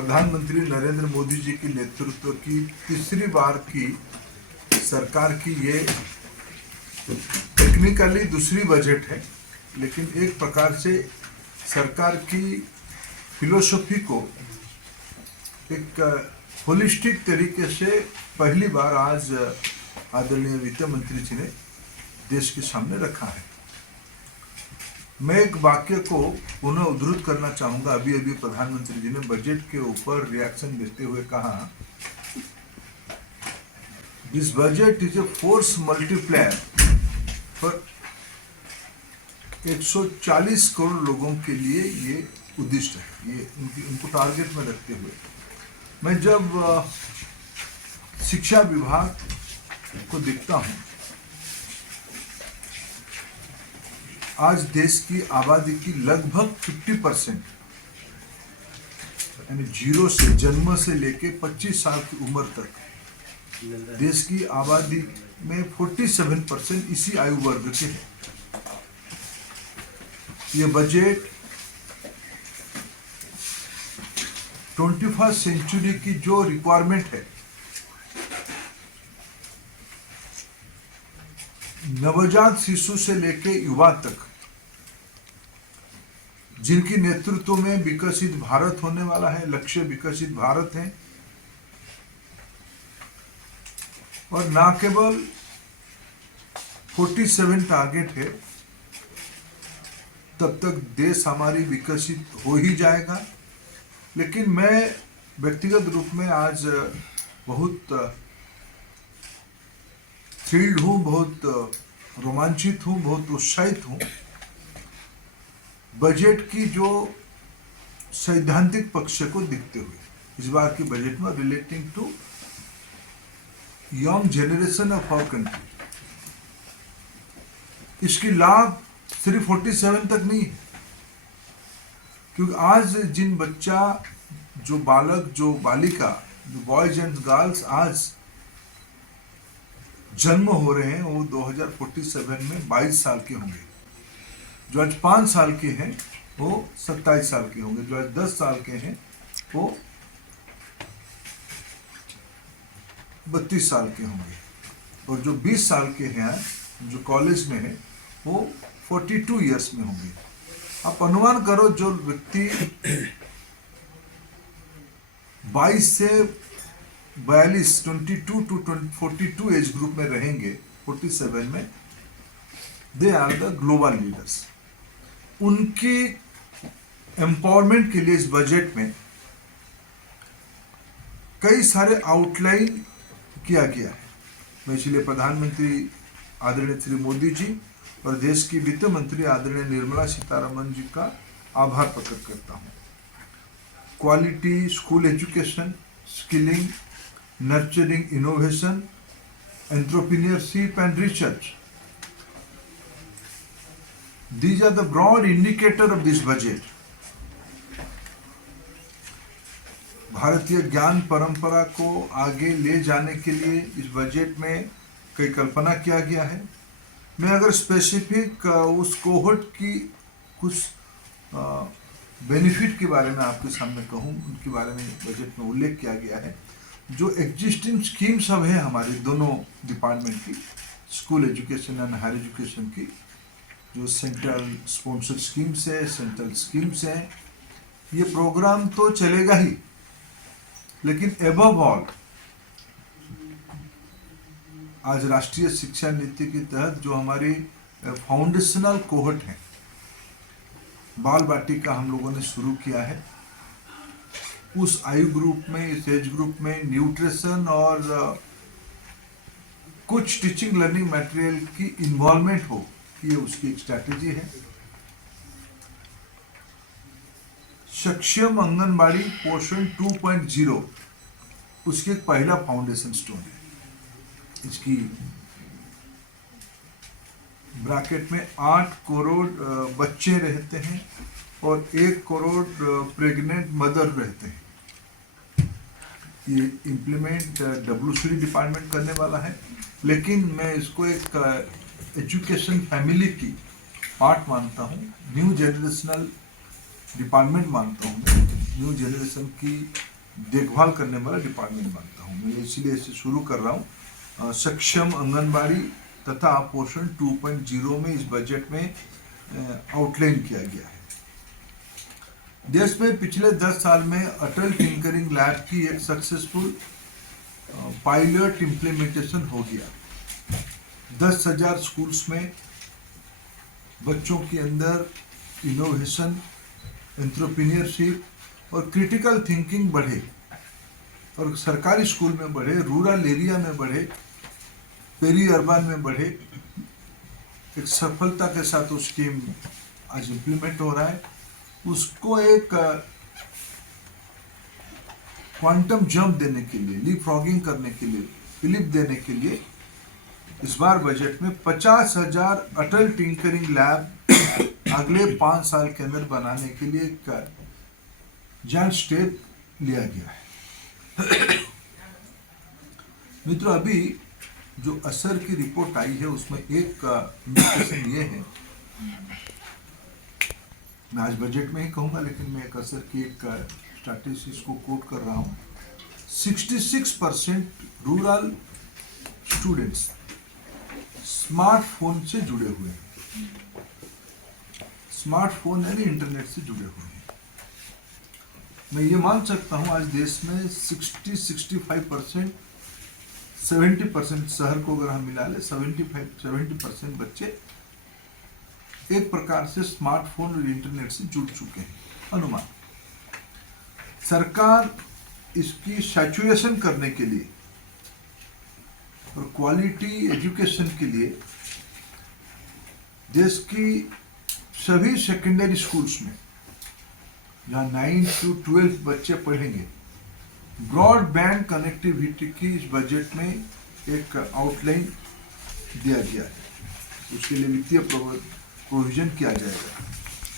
प्रधानमंत्री नरेंद्र मोदी जी के नेतृत्व की तीसरी बार की सरकार की ये टेक्निकली दूसरी बजट है, लेकिन एक प्रकार से सरकार की फिलोसफी को एक होलिस्टिक तरीके से पहली बार आज आदरणीय वित्त मंत्री जी ने देश के सामने रखा है। मैं एक वाक्य को पुनः उद्धृत करना चाहूंगा। अभी अभी प्रधानमंत्री जी ने बजट के ऊपर रिएक्शन देते हुए कहा, this budget is a force multiplier पर 140 करोड़ लोगों के लिए ये उद्दिष्ट है। ये उनको टारगेट में रखते हुए मैं जब शिक्षा विभाग को देखता हूं, आज देश की आबादी की लगभग 50% यानी जीरो से जन्म से लेके 25 साल की उम्र तक देश की आबादी में 47% इसी आयु वर्ग के हैं। ये बजट 21st सेंचुरी की जो रिक्वायरमेंट है, नवजात शिशु से लेके युवा तक, जिनकी नेतृत्व में विकसित भारत होने वाला है, लक्ष्य विकसित भारत है, और ना केवल 47 टारगेट है, तब तक देश हमारी विकसित हो ही जाएगा। लेकिन मैं व्यक्तिगत रूप में आज बहुत थ्रिल्ड हूँ, बहुत रोमांचित हूँ, बहुत उत्साहित हूँ बजट की जो सैद्धांतिक पक्ष को देखते हुए। इस बार की बजट में relating to young generation of our country, इसकी लाभ सिर्फ 47 तक नहीं है, क्योंकि आज जिन बच्चा, जो बालक, जो बालिका, जो बॉयज एंड गर्ल्स आज जन्म हो रहे हैं, वो 2047 में 22 साल के होंगे। जो आज 5 साल के हैं वो 27 साल के होंगे। जो आज 10 साल के हैं वो 32 साल के होंगे। और जो 20 साल के हैं, जो कॉलेज में है, वो 42 ईयर्स में होंगे। आप अनुमान करो, जो व्यक्ति 22 से 42, 22 टू 42 एज ग्रुप में रहेंगे 47 में, they are the global leaders. उनकी एम्पावरमेंट के लिए इस बजट में कई सारे आउटलाइन किया गया है। मैं इसलिए प्रधानमंत्री आदरणीय श्री मोदी जी और देश की वित्त मंत्री आदरणीय निर्मला सीतारमण जी का आभार प्रकट करता हूँ। Quality school education, skilling, nurturing innovation, entrepreneurship and research, these are the broad indicator of this budget. भारतीय ज्ञान परंपरा को आगे ले जाने के लिए इस बजट में कई कल्पना किया गया है। मैं अगर स्पेसिफिक उस कोहर्ट की कुछ बेनिफिट के बारे में आपके सामने कहूँ, उनके बारे में बजट में उल्लेख किया गया है। जो एग्जिस्टिंग स्कीम सब है हमारे दोनों डिपार्टमेंट की, school education and higher education की, जो सेंट्रल स्पॉन्सर स्कीम्स है, सेंट्रल स्कीम्स हैं, ये प्रोग्राम तो चलेगा ही, लेकिन एबव ऑल आज राष्ट्रीय शिक्षा नीति के तहत जो हमारी फाउंडेशनल कोहर्ट है, बाल बाटिका हम लोगों ने शुरू किया है। उस आयु ग्रुप में, इस एज ग्रुप में न्यूट्रिशन और कुछ टीचिंग लर्निंग मटेरियल की इन्वॉल्वमेंट हो, ये उसकी एक स्ट्रैटेजी है। सक्षम आंगनबाड़ी पोषण 2.0 उसके एक पहला फाउंडेशन स्टोन है। इसकी ब्रैकेट में 8 करोड़ बच्चे रहते हैं और 1 करोड़ प्रेग्नेंट मदर रहते हैं। ये इम्प्लीमेंट WCD डिपार्टमेंट करने वाला है, लेकिन मैं इसको एक एजुकेशन फैमिली की पार्ट मानता हूँ, न्यू जनरेशनल डिपार्टमेंट मानता हूँ। न्यू जनरेशन की देखभाल करने वाला डिपार्टमेंट मानता हूँ मैं, इसलिए इसे शुरू कर रहा हूँ। सक्षम आंगनबाड़ी तथा पोषण 2.0 में इस बजट में आउटलाइन किया गया है। देश में पिछले 10 साल में अटल टिंकरिंग लैब की एक सक्सेसफुल पायलट इम्प्लीमेंटेशन हो गया। 10,000 स्कूल्स में बच्चों के अंदर इनोवेशन, एंटरप्रेन्योरशिप और क्रिटिकल थिंकिंग बढ़े और सरकारी स्कूल में बढ़े, रूरल एरिया में बढ़े, पेरी अर्बन में बढ़े। एक सफलता के साथ वो स्कीम आज इम्प्लीमेंट हो रहा है। उसको एक क्वांटम जंप देने के लिए, लीप फ्रॉगिंग करने के लिए, फिलिप देने के लिए इस बार बजट में 50,000 अटल टिंकरिंग लैब अगले 5 साल के अंदर बनाने के लिए एक जायंट स्टेप लिया गया है। मित्रों, अभी जो असर की रिपोर्ट आई है उसमें एक इंडिकेशन ये है, मैं आज बजट में ही कहूँगा लेकिन मैं एक असर की एक स्टैटिस्टिक्स को कोट कर रहा हूँ। 66% रूरल स्टूडेंट्स स्मार्टफोन से जुड़े हुए हैं। स्मार्टफोन यानी इंटरनेट से जुड़े हुए हैं। मैं ये मान सकता हूँ आज देश में 60-65%, 70% शहर को अगर हम मिला ले 70% बच्चे एक प्रकार से स्मार्टफोन और इंटरनेट से जुड़ चुके हैं। अनुमान सरकार इसकी सैचुरेशन करने के लिए और क्वालिटी एजुकेशन के लिए देश की सभी सेकेंडरी स्कूल्स में जहाँ 9 to 12 बच्चे पढ़ेंगे, ब्रॉडबैंड कनेक्टिविटी की इस बजट में एक आउटलाइन दिया गया है। उसके लिए वित्तीय प्रोविजन किया जाएगा।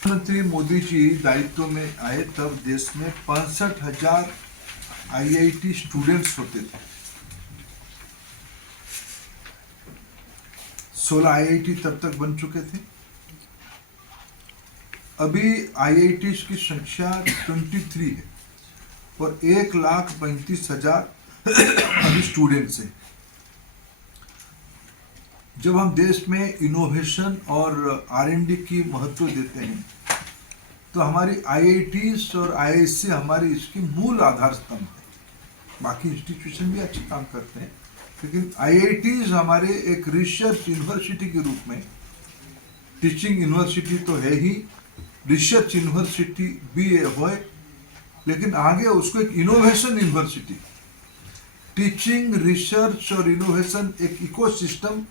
प्रधानमंत्री मोदी जी दायित्व में आए तब देश में 65,000 IIT स्टूडेंट्स होते थे। 16 IIT तब तक बन चुके थे। अभी IITs की संख्या 23 है और 1,35,000 अभी स्टूडेंट्स हैं। जब हम देश में इनोवेशन और R&D की महत्व देते हैं तो हमारी IITs और IISc हमारी इसकी मूल आधार स्तंभ है। बाकी इंस्टीट्यूशन भी अच्छे काम करते हैं लेकिन IITs हमारे एक रिसर्च यूनिवर्सिटी के रूप में, टीचिंग यूनिवर्सिटी तो है ही, रिसर्च यूनिवर्सिटी भी है, लेकिन आगे उसको एक इनोवेशन यूनिवर्सिटी, टीचिंग, रिसर्च और इनोवेशन एक इकोसिस्टम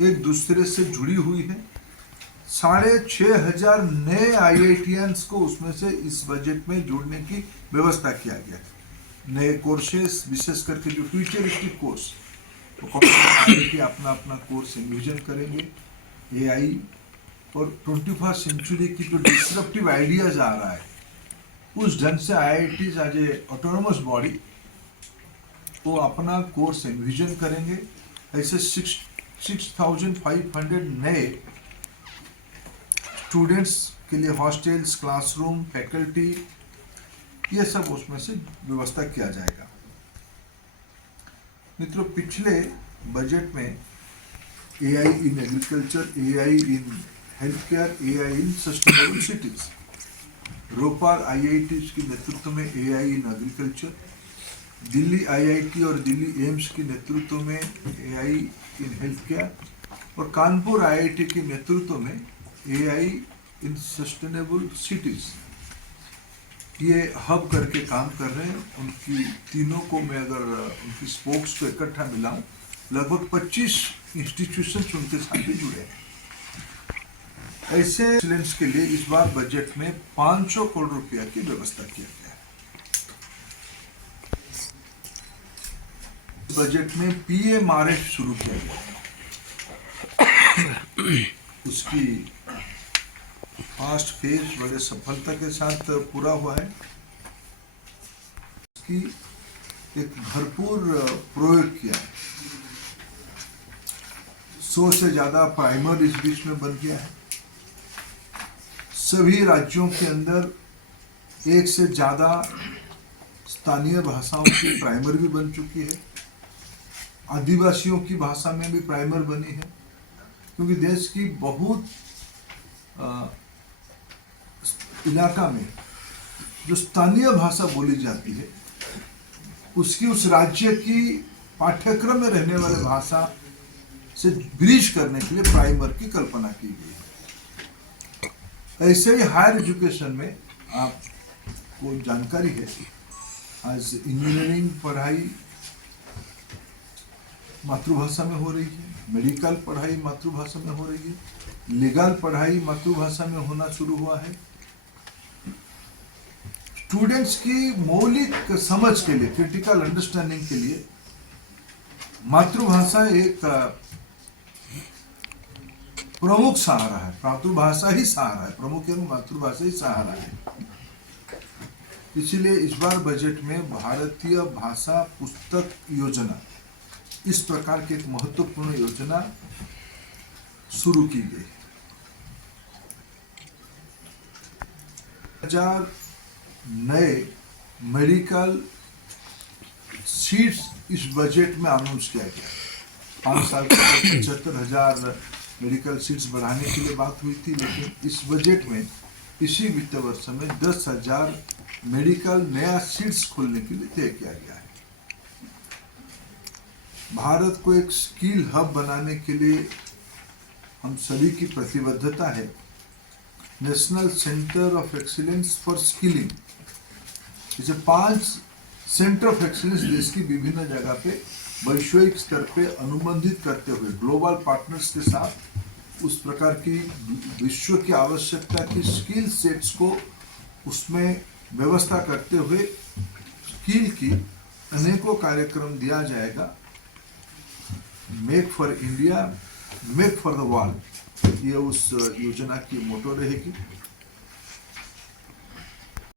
एक दूसरे से जुड़ी हुई है। 6,500 नए IITians को उसमें से इस बजट में जोड़ने की व्यवस्था किया गया है। नए कोर्सेस, विशेष करके जो फ्यूचरिस्टिक कोर्स, तो IIT अपना अपना कोर्स इन्विजन करेंगे। AI और 21st सेंचुरी की जो डिस्रप्टिव आइडियाज आ रहा है उस ढंग से IITs आज ए ऑटोनोमस बॉडी वो अपना कोर्स इन्विजन करेंगे। ऐसे 6,500 नए स्टूडेंट्स के लिए हॉस्टल्स, क्लासरूम, फैकल्टी, ये सब उसमें से व्यवस्था किया जाएगा। मित्रों, पिछले बजट में AI in agriculture, AI in health care, AI in sustainable cities, Bhopal IITs के नेतृत्व में AI in agriculture, Delhi IIT और दिल्ली एम्स के नेतृत्व में AI इन हेल्थ केयर और कानपुर IIT के नेतृत्व में AI इन सस्टेनेबल सिटीज, ये हब करके काम कर रहे हैं। उनकी तीनों को मैं अगर उनकी स्पोक्स को इकट्ठा मिलाऊं, लगभग 25 इंस्टीट्यूशंस उनके साथ भी जुड़े हैं। ऐसे एक्सीलेंस के लिए इस बार बजट में 500 करोड़ रुपया की व्यवस्था किया गया है। बजट में PMRF शुरू किया गया है। उसकी फर्स्ट फेज बड़े सफलता के साथ पूरा हुआ है। इसकी एक भरपूर प्रयोग किया है। 100 से ज्यादा प्राइमर इस बीच में बन गया है। सभी राज्यों के अंदर एक से ज़्यादा स्थानीय भाषाओं की प्राइमर भी बन चुकी है। आदिवासियों की भाषा में भी प्राइमर बनी है, क्योंकि देश की बहुत इलाका में जो स्थानीय भाषा बोली जाती है उसकी उस राज्य की पाठ्यक्रम में रहने वाले भाषा से ब्रिज करने के लिए प्राइमर की कल्पना की गई है। ऐसे ही हायर एजुकेशन में आपको जानकारी है, आज इंजीनियरिंग पढ़ाई मातृभाषा में हो रही है, मेडिकल पढ़ाई मातृभाषा में हो रही है, लीगल पढ़ाई मातृभाषा में होना शुरू हुआ है। स्टूडेंट्स की मौलिक समझ के लिए, क्रिटिकल अंडरस्टैंडिंग के लिए मातृभाषा एक प्रमुख सहारा है। मातृभाषा ही सहारा है, प्रमुख एवं मातृभाषा ही सहारा है। इसलिए इस बार बजट में भारतीय भाषा पुस्तक योजना, इस प्रकार की एक महत्वपूर्ण योजना शुरू की गई। 1000 नए मेडिकल सीट्स इस बजट में अनाउंस किया गया। 5 साल के 75,000 मेडिकल सीट्स बढ़ाने के लिए बात हुई थी, लेकिन इस बजट में इसी वित्त वर्ष में 10,000 मेडिकल नया सीट्स खोलने के लिए तय किया गया है। भारत को एक स्किल हब बनाने के लिए हम सभी की प्रतिबद्धता है। National centre of excellence for skilling, इसे 5 सेंटर ऑफ एक्सीलेंस देश की विभिन्न जगह पे वैश्विक स्तर पे अनुबंधित करते हुए ग्लोबल पार्टनर्स के साथ उस प्रकार की विश्व की आवश्यकता की स्किल सेट्स को उसमें व्यवस्था करते हुए स्किल की अनेकों कार्यक्रम दिया जाएगा। Make for India, make for the world, ये उस योजना की मोटो रहेगी।